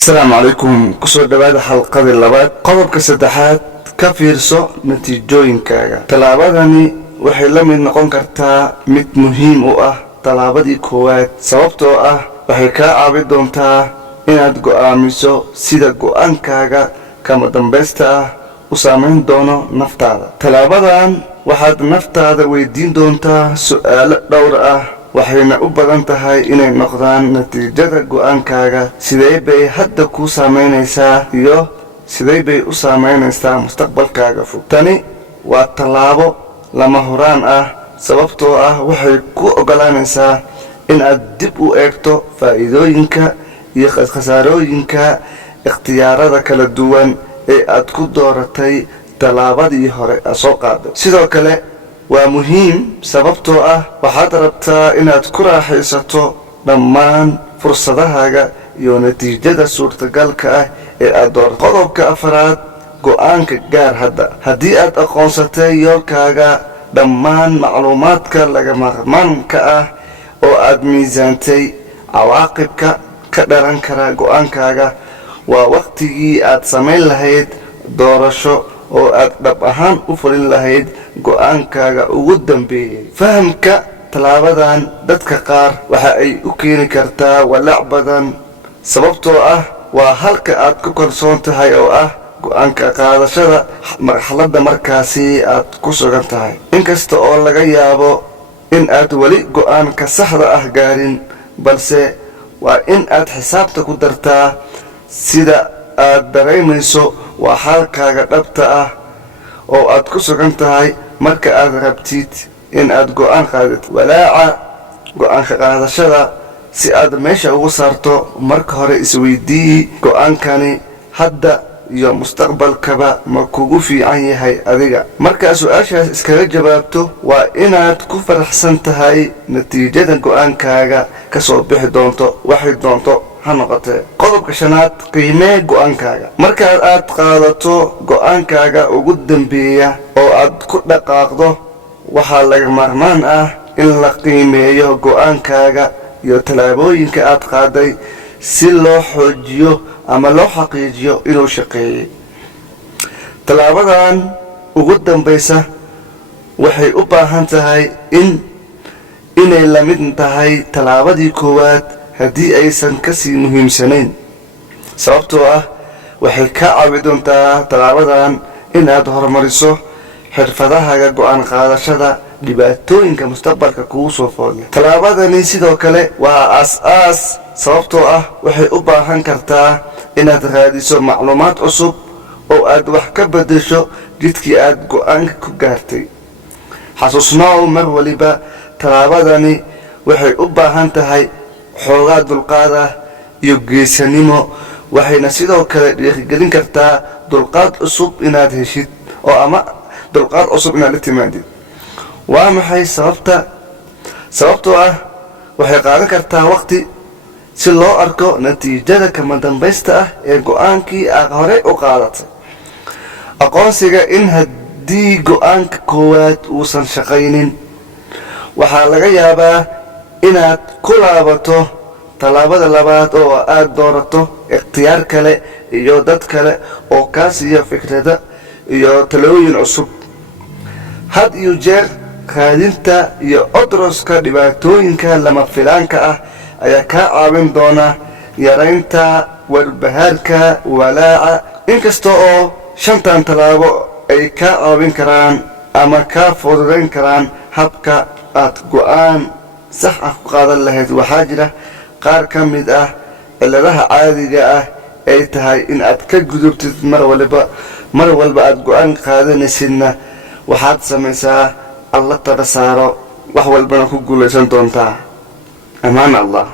السلام عليكم كسر دبادة حلقة اللبات قضب كسدحات كفيرسو نتيجوينكاغا تلاباداني waxay la mid noqon kartaa mid muhiim u ah talaabadii koowaad sababtoo ah waxay ka caawin doontaa inaad go'aamiso sida go'aankaaga kama dambaysta ah u saameyn doono naftaada talaabadan waxaad naftaada weydiin doontaa su'aalo dhowr ah waxayna u badan tahay inay noqdaan natiijada go'aankaaga sidee bay hadda ku saameynaysaa iyo sidee bay u saameynaysaa mustaqbalkaaga fog tani waa talaabo lama huraan ah sababtoo ah waxay ku ogolaanaysaa in aad dib u eegto faa'iidooyinka iyo khasaarooyinka ikhtiyaarada kala duwan ee aad ku dooratay talaabadii hore soo qaaday sidoo kale waa muhiim sababtoo ah waxaad rabtaa inaad ku raaxaysato dhammaan fursadahaaga iyo natiijada suurtagalka ah ee aad doorato qodobka afraad go'aanka gaar hadda haddii aad aqoonsatay yoolkaaga dhammaan macluumaadka lagama maarmaanka ah oo aad miisaantay cawaaqibka ka dhalan kara go'aankaaga waa waqtigii aad samayn lahayd doorasho oo aad dhab ahaan u fulin lahayd go'aankaaga ugu dambeeyay fahamka talaabadan dadka qaar waxa ay u keeni kartaa walaac badan sababtoo ah waa halka aad ku kalsoon tahay oo ah go'aanka qaadashada marxaladda markaasi aad ku sugan tahay inkasta oo laga yaabo in aad weli go'aanka saxda ah gaarin balse waa in aad xisaabta ku dartaa sida aad dareemayso waa xaalkaaga dhabta ah oo aad ku sugan tahay marka aad rabtid in aad go'aan qaadato walaaca go'aanka qaadashada si aad meesha ugu saarto marka hore isweydii go'aankani hadda iyo mustaqbalkaba ma kugu fiican yahay adiga marka su'aashaas iskaga jawaabto waa inaad ku faraxsan tahay natiijada go'aankaaga ka soo bixi doonto waxay doonto ha noqotee qodobka shanaad qiimee go'aankaaga marka aad qaadato go'aankaaga ugu dambeeya oo aad ku dhaqaaqdo waxaa laga maarmaan ah in la qiimeeyo go'aankaaga iyo talaabooyinka aad qaaday si loo xoojiyo ama loo xaqiijiyo inuu shaqeeyay talaabadan ugu dambaysa waxay u baahan tahay inay la mid tahay talaabadii koowaad haddii aysan ka sii muhiimsanayn sababtoo ah waxay ka caawin doontaa talaabadan inaad horumariso xirfadahaaga go'aan qaadashada dhibaatooyinka mustaqbalka kugu soo foodle talaabadani sidoo kale waa aas-aas sababtoo ah waxay u baahan kartaa inaad raadiso macluumaad cusub oo aad wax ka beddesho jidkii aad go'aanka ku gaartay xasuusnaaw mar waliba talaabadani waxay u baahan tahay xoogaa dulqaad ah iyo geesanimo waxayna sidoo kale dhiirigelin kartaa dulqaad cusub inaad heshid oo ama dulqaad cusub inaad la timaadid waa maxay sababtoo ah waxay qaadan kartaa waqti si loo arko natiijada kama dambaysta ah ee go'aankii aad horey u qaadatay aqoonsiga in haddii go'aanka koowaad uusan shaqaynin waxaa laga yaabaa inaad ku laabato talaabada labaad oo aad doorato ikhtiyaar kale iyo dad kale oo kaa siiya fikrada iyo talooyin cusub had iyo jeer raadinta iyo odroska dhibaatooyinka lama filaanka ah ayaa kaa caawin doona yaraynta walbahaarka walaaca inkasta oo shantan talaabo ay kaa caawin karaan ama kaa fududayn karaan habka aad go'aan sax ah ku qaadan lahayd waxaa jira qaar ka mid ah cilladaha caadiga ah ay tahay in aad ka gudubtid mar walba aad go'aan qaadanaysidna waxaad samaysaa alla taba saaro wax walbana ku guulaysan doontaa amaan allah